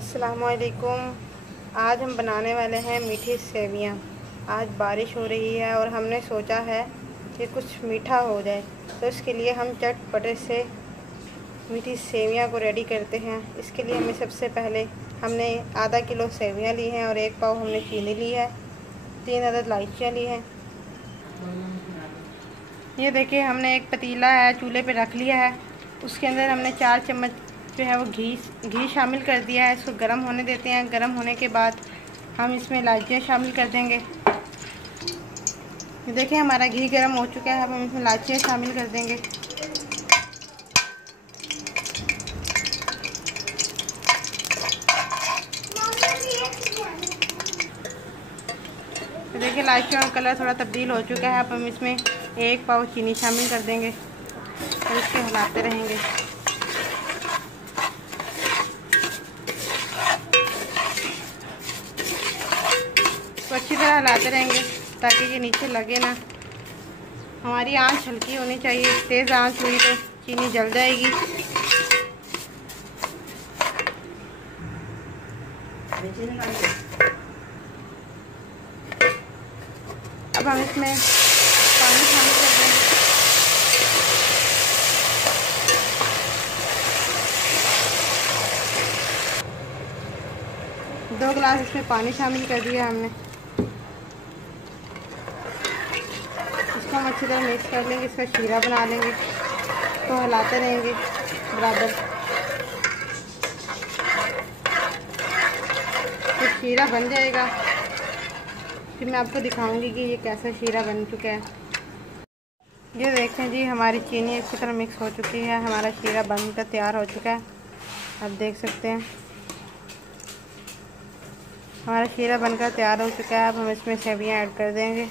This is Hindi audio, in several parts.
अस्सलामुअलैकुम। आज हम बनाने वाले हैं मीठी सेवियाँ। आज बारिश हो रही है और हमने सोचा है कि कुछ मीठा हो जाए, तो इसके लिए हम चटपटे से मीठी सेवियाँ को रेडी करते हैं। इसके लिए हमें सबसे पहले हमने आधा किलो सेवियाँ ली हैं और 1 पाव हमने चीनी ली है, 3 अदद इलायचियाँ ली हैं। ये देखिए, हमने एक पतीला है चूल्हे पे रख लिया है। उसके अंदर हमने 4 चम्मच जो है वो घी शामिल कर दिया है। इसको गर्म होने देते हैं। गर्म होने के बाद हम इसमें इलायचियाँ शामिल कर देंगे। देखिए, हमारा घी गर्म हो चुका है। अब हम इसमें इलायचियाँ शामिल कर देंगे। देखिए, इलायचियों का कलर थोड़ा तब्दील हो चुका है। अब हम इसमें 1 पाव चीनी शामिल कर देंगे और इसको हिलाते रहेंगे। तो अच्छी तरह हिलाते रहेंगे ताकि ये नीचे लगे ना। हमारी आंच हल्की होनी चाहिए, तेज़ आंच हुई तो चीनी जल जाएगी। अब हम इसमें पानी शामिल कर देंगे। दो गिलास इसमें पानी शामिल कर दिया हमने। इसको हम अच्छी तरह मिक्स कर लेंगे, इसका शीरा बना लेंगे। तो हिलाते रहेंगे बराबर। तो शीरा बन जाएगा, फिर मैं आपको दिखाऊंगी कि ये कैसा शीरा बन चुका है। ये देखें जी, हमारी चीनी अच्छी तरह मिक्स हो चुकी है। हमारा शीरा बनकर तैयार हो चुका है। आप देख सकते हैं हमारा शीरा बनकर तैयार हो चुका है। अब हम इसमें सेवियाँ ऐड कर देंगे।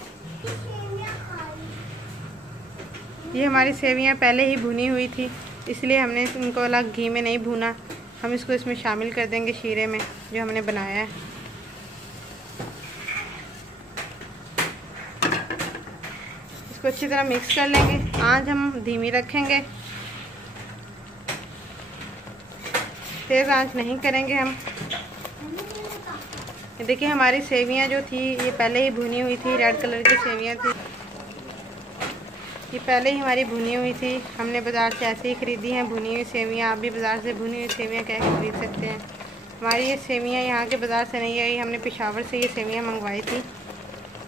ये हमारी सेवियाँ पहले ही भुनी हुई थी, इसलिए हमने इनको अलग घी में नहीं भुना। हम इसको इसमें शामिल कर देंगे शीरे में जो हमने बनाया है। इसको अच्छी तरह मिक्स कर लेंगे। आंच हम धीमी रखेंगे, तेज़ आंच नहीं करेंगे हम। देखिए, हमारी सेवियाँ जो थी ये पहले ही भुनी हुई थी। रेड कलर की सेवियाँ थी, ये पहले ही हमारी भुनी हुई थी। हमने बाज़ार से ऐसे ही ख़रीदी हैं भुनी हुई सेवियाँ। आप भी बाज़ार से भुनी हुई सेवियाँ कह के ख़रीद सकते हैं। हमारी ये सेवियाँ यहाँ के बाज़ार से नहीं आई, हमने पेशावर से ये सेवियाँ मंगवाई थी।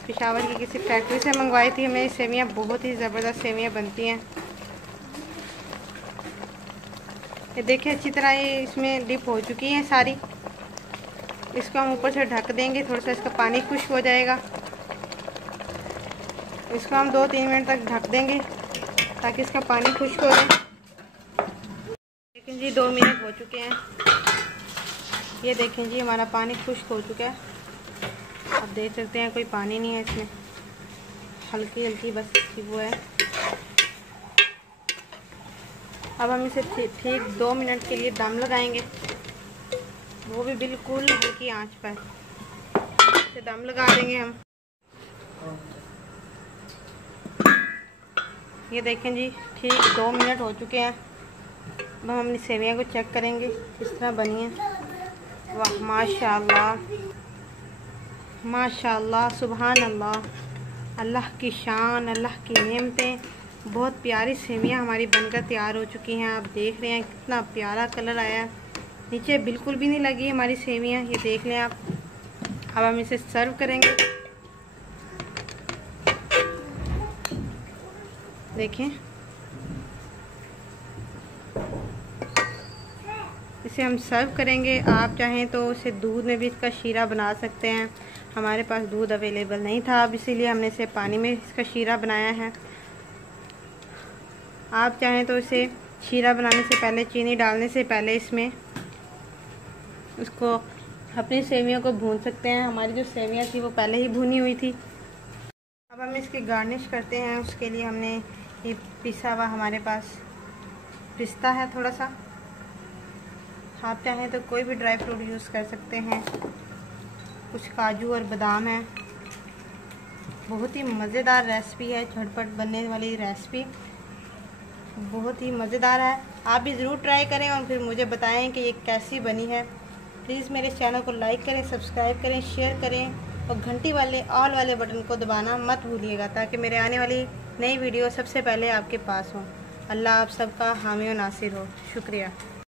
पेशावर की किसी फैक्ट्री से मंगवाई थी। हमें ये सेवियाँ बहुत ही ज़बरदस्त सेवियाँ बनती हैं। ये देखिए, अच्छी तरह ये इसमें डिप हो चुकी हैं सारी। इसको हम ऊपर से ढक देंगे, थोड़ा सा इसका पानी खुश्क हो जाएगा। इसको हम 2-3 मिनट तक ढक देंगे ताकि इसका पानी खुश्क हो जाए। लेकिन जी 2 मिनट हो चुके हैं। ये देखें जी, हमारा पानी खुश्क हो चुका है। आप देख सकते हैं कोई पानी नहीं है इसमें, हल्की हल्की बस वो है। अब हम इसे ठीक 2 मिनट के लिए दम लगाएंगे, वो भी बिल्कुल हल्की आंच पर। इसे दम लगा देंगे हम। ये देखें जी, ठीक 2 मिनट हो चुके हैं। अब हम अपनी सेवियाँ को चेक करेंगे किस तरह बनी है। वाह, माशाल्लाह माशाल्लाह, सुभान अल्लाह। अल्लाह की शान, अल्लाह की नेमतें। बहुत प्यारी सेवियाँ हमारी बनकर तैयार हो चुकी हैं। आप देख रहे हैं कितना प्यारा कलर आया है। नीचे बिल्कुल भी नहीं लगी हमारी सेवियाँ, ये देख लें आप। अब हम इसे सर्व करेंगे। देखें, इसे हम सर्व करेंगे। आप चाहें तो इसे दूध में भी इसका शीरा बना सकते हैं। हमारे पास दूध अवेलेबल नहीं था, अब इसीलिए हमने इसे पानी में इसका शीरा बनाया है। आप चाहें तो इसे शीरा बनाने से पहले, चीनी डालने से पहले इसमें उसको अपनी सेवियों को भून सकते हैं। हमारी जो सेवियाँ थी वो पहले ही भुनी हुई थी। अब हम इसकी गार्निश करते हैं। उसके लिए हमने ये पिसा हुआ हमारे पास पिस्ता है थोड़ा सा। आप चाहें तो कोई भी ड्राई फ्रूट यूज़ कर सकते हैं। कुछ काजू और बादाम है। बहुत ही मज़ेदार रेसिपी है, झटपट बनने वाली रेसिपी। बहुत ही मज़ेदार है। आप भी ज़रूर ट्राई करें और फिर मुझे बताएं कि ये कैसी बनी है। प्लीज़ मेरे चैनल को लाइक करें, सब्सक्राइब करें, शेयर करें और घंटी वाले ऑल वाले बटन को दबाना मत भूलिएगा, ताकि मेरे आने वाली नई वीडियो सबसे पहले आपके पास हो। अल्लाह आप सबका हामी और नासिर हो। शुक्रिया।